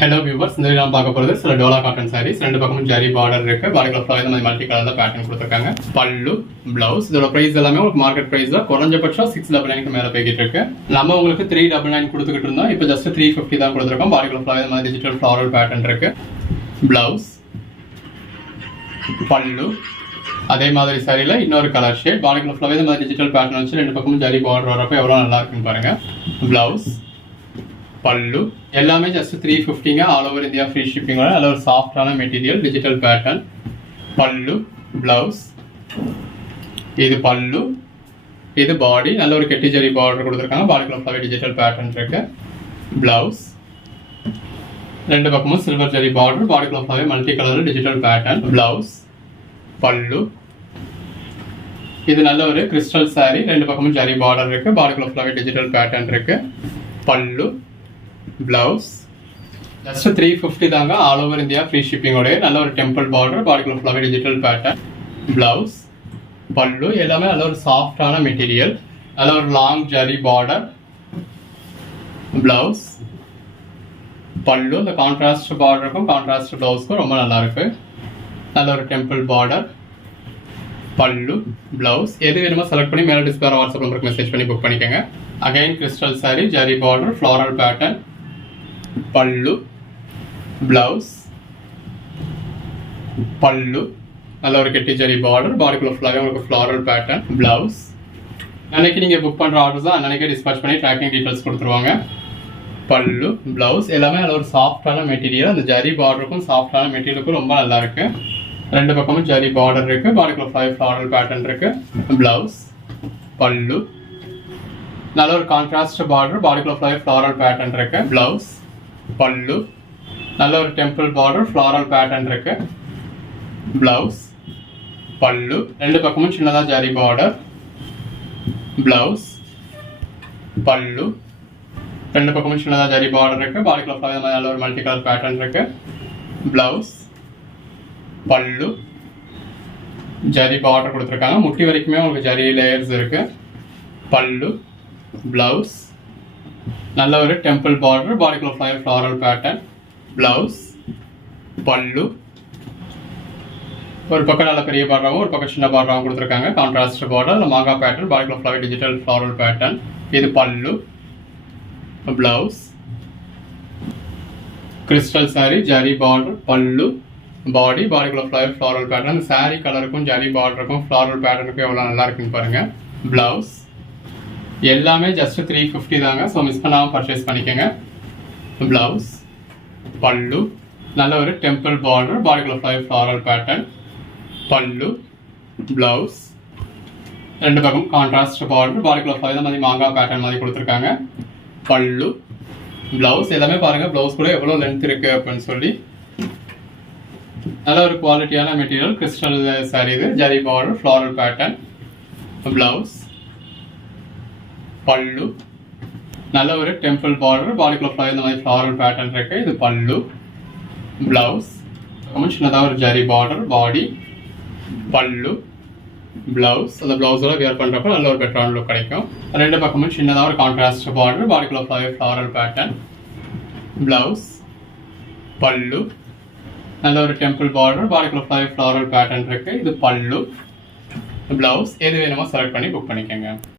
Hello viewers, இந்த வீடியோல பார்க்க போறது சில டோலா காட்டன் sarees. ரெண்டு பக்கமும் ஜரி பார்டர் இருக்கு. பாடிக்குள்ள ஃப்ளவர் இந்த மாதிரி மல்டி கலர்ல பேட்டர்ன் கொடுத்திருக்காங்க. பல்லு, ப்ளவுஸ் இதோட பிரைஸ் எல்லாமே உங்களுக்கு மார்க்கெட் பிரைஸ்ல குறைஞ்சபட்சம் 699 க்கு மேல போயிட்டு இருக்கு. நம்ம உங்களுக்கு 399 கொடுத்துக்கிட்டு இருந்தோம். இப்போ ஜஸ்ட் 350 தான் கொடுத்திருக்கோம். பாடிக்குள்ள ஃப்ளவர் இந்த மாதிரி டிஜிட்டல் ஃப்ளாரல் பேட்டர்ன் இருக்கு. ப்ளவுஸ், பல்லு அதே மாதிரி சாரியில இன்னொரு கலர் ஷேட் பாடிக்குள்ள ஃப்ளவர் இந்த மாதிரி டிஜிட்டல் பேட்டர்ன் வச்சு ரெண்டு பக்கமும் ஜரி பார்டர் வரப்ப எவ்வளவு நல்லா இருக்குன்னு பாருங்க. ப்ளவுஸ், பல்லு எல்லாமே ஜஸ்ட் 350ங்க. ஆல் ஓவர் இந்தியா ஃப்ரீ ஷிப்பிங்கோட நல்ல ஒரு சாஃப்டான material digital pattern. Pallu, blouse, இது பல்லு, இது பாடி நல்ல ஒரு கெட்டி ஜரி பார்டர் கொடுத்துருக்காங்க. பாடிக்குள்ள ஃப்ளவர் டிஜிட்டல் பேட்டர்ன் இருக்கு. ப்ளவுஸ் ரெண்டு பக்கமும் சில்வர் ஜரி பார்டர். பாடிக்குள்ள flower multi colour digital pattern. Blouse, pallu இது நல்ல ஒரு கிறிஸ்டல் சாரி. ரெண்டு பக்கமும் ஜரி பார்டர் இருக்கு. பாடிக்குள்ள ஃப்ளவர் டிஜிட்டல் பேட்டர்ன் இருக்கு. பல்லு, ப்ளவுஸ் ஜஸ்ட் 350 தாங்க. ஆல் ஓவர் இந்தியா ஃப்ரீ ஷிப்பிங்கோட நல்ல ஒரு டெம்பிள் பார்டர். பாடிக்குள்ள flower digital pattern. Blouse, pallu எல்லாமே நல்ல ஒரு சாஃப்டான மெட்டீரியல். நல்ல ஒரு லாங் ஜரி பார்டர். ப்ளவுஸ், பல்லு இந்த கான்ட்ராஸ்ட் பார்டருக்கும் கான்ட்ராஸ்ட் ப்ளவுஸ்க்கும் ரொம்ப நல்லா இருக்கு. நல்ல ஒரு டெம்பிள் பார்டர். பல்லு, ப்ளவுஸ் எது வேணுமோ செலக்ட் பண்ணி மேலே டிஸ்பிளே வாட்ஸ்அப் நம்பருக்கு மெசேஜ் பண்ணி புக் பண்ணிக்கோங்க. Again crystal sari, zari border, floral pattern. Pallu, blouse, pallu நல்ல ஒரு கெட்டி ஜரி பார்டர். பாடிக்குள்ள ஃபுல்லாகவே உங்களுக்கு ஃப்ளாரல் பேட்டர்ன். ப்ளவுஸ் அன்னைக்கு நீங்கள் புக் பண்ணுற ஆர்டர்ஸ் தான் அன்னைக்கே டிஸ்பேச் பண்ணி ட்ராக்கிங் டீட்டெயில்ஸ் கொடுத்துருவாங்க. பல்லு, ப்ளவுஸ் எல்லாமே நல்ல ஒரு சாஃப்டான மெட்டீரியல். அந்த ஜரி பார்டருக்கும் சாஃப்டான மெட்டீரியலுக்கும் ரொம்ப நல்லா இருக்கு. ரெண்டு பக்கமும் ஜரி பார்டர் இருக்கு. பாடிக்குள்ள ஃப்ளாரல் பேட்டர்ன் இருக்கு. ப்ளவுஸ், பல்லு நல்ல ஒரு கான்ட்ராஸ்ட் பார்டர். பாடிக்குள்ள ஃப்ளாரல் பேட்டர்ன் இருக்கு. ப்ளவுஸ், பல்லு நல்ல ஒரு டெம்பிள் பார்டர், ஃப்ளாரல் பேட்டர்ன் இருக்கு. ப்ளவுஸ், பல்லு ரெண்டு பக்கமும் சின்னதா ஜரி பார்டர். ப்ளவுஸ், பல்லு ரெண்டு பக்கமும் சின்னதா ஜரி பார்டர் இருக்கு. பாடிக்குள்ள ஃப்ளவர் நல்ல ஒரு மல்டி கலர் பேட்டர்ன் இருக்கு. ப்ளவுஸ், பல்லு ஜரி பார்டர் கொடுத்துருக்காங்க. முட்டி வரைக்குமே உங்களுக்கு ஜரி லேயர்ஸ் இருக்கு. பல்லு, ப்ளவுஸ் நல்ல ஒரு டெம்பிள் பார்டர். பாடிக்குள்ள ஃப்ளாரல் பேட்டர்ன். ப்ளவுஸ், பல்லு ஒரு பக்கம் நல்ல பெரிய பார்டராகவும் ஒரு பக்கம் சின்ன பார்டராகவும் கொடுத்துருக்காங்க. கான்ட்ராஸ்ட் பார்டர் இல்லை மாங்கா பேட்டர்ன். பாடிக்குள்ள ஃப்ளவர் டிஜிட்டல் ஃப்ளாரல் பேட்டர்ன். இது pallu, blouse crystal sari, zari border, pallu, body. பாடிக்குள்ள ஃப்ளாரல் பேட்டர்ன். சாரி கலருக்கும் ஜரி பார்டருக்கும் ஃப்ளாரல் பேட்டர்னுக்கும் எவ்வளோ நல்லா இருக்குன்னு பாருங்க. ப்ளவுஸ் எல்லாமே ஜஸ்ட் 350 தாங்க. ஸோ மிஸ் பண்ணாமல் பர்ச்சேஸ் பண்ணிக்கோங்க. ப்ளவுஸ், பல்லு நல்ல ஒரு டெம்பிள் பார்டர். பாடிக்குள்ள ஃப்ளாரல் பேட்டர்ன். பல்லு, ப்ளவுஸ் ரெண்டு பக்கம் கான்ட்ராஸ்ட் பார்டர். பாடிக்குள்ள ஃப்ளவர் மாதிரி மாங்கா பேட்டர்ன் மாதிரி கொடுத்துருக்காங்க. பல்லு, ப்ளவுஸ் எல்லாமே பாருங்க. ப்ளவுஸ் கூட எவ்வளோ லென்த் இருக்கு அப்படின்னு சொல்லி நல்ல ஒரு குவாலிட்டியான மெட்டீரியல். கிறிஸ்டல் சாரி இது. Zari border, floral pattern. Blouse, pallu நல்ல ஒரு டெம்பிள் பார்டர். பாடிக்குள்ள ஃப்ளவர் இந்த மாதிரி ஃப்ளாரல் பேட்டர்ன் இருக்கு. இது பல்லு, ப்ளவுஸ் சின்னதாக ஒரு ஜரி பார்டர். பாடி, பல்லு, ப்ளவுஸ் அந்த ப்ளவுஸோட வியர் பண்ணுறப்ப நல்ல ஒரு பெட்டரான லுக் கிடைக்கும். ரெண்டு பக்கமும் சின்னதாக ஒரு கான்ட்ராஸ்ட் பார்டர். பாடிக்குள்ள ஃப்ளாரல் பேட்டர்ன். ப்ளவுஸ், பல்லு நல்ல ஒரு டெம்பிள் பார்டர். பாடிக்குள்ள ஃப்ளாரல் பேட்டர்ன் இருக்கு. இது பல்லு, ப்ளவுஸ் எது வேணுமோ செலக்ட் பண்ணி புக் பண்ணிக்கோங்க.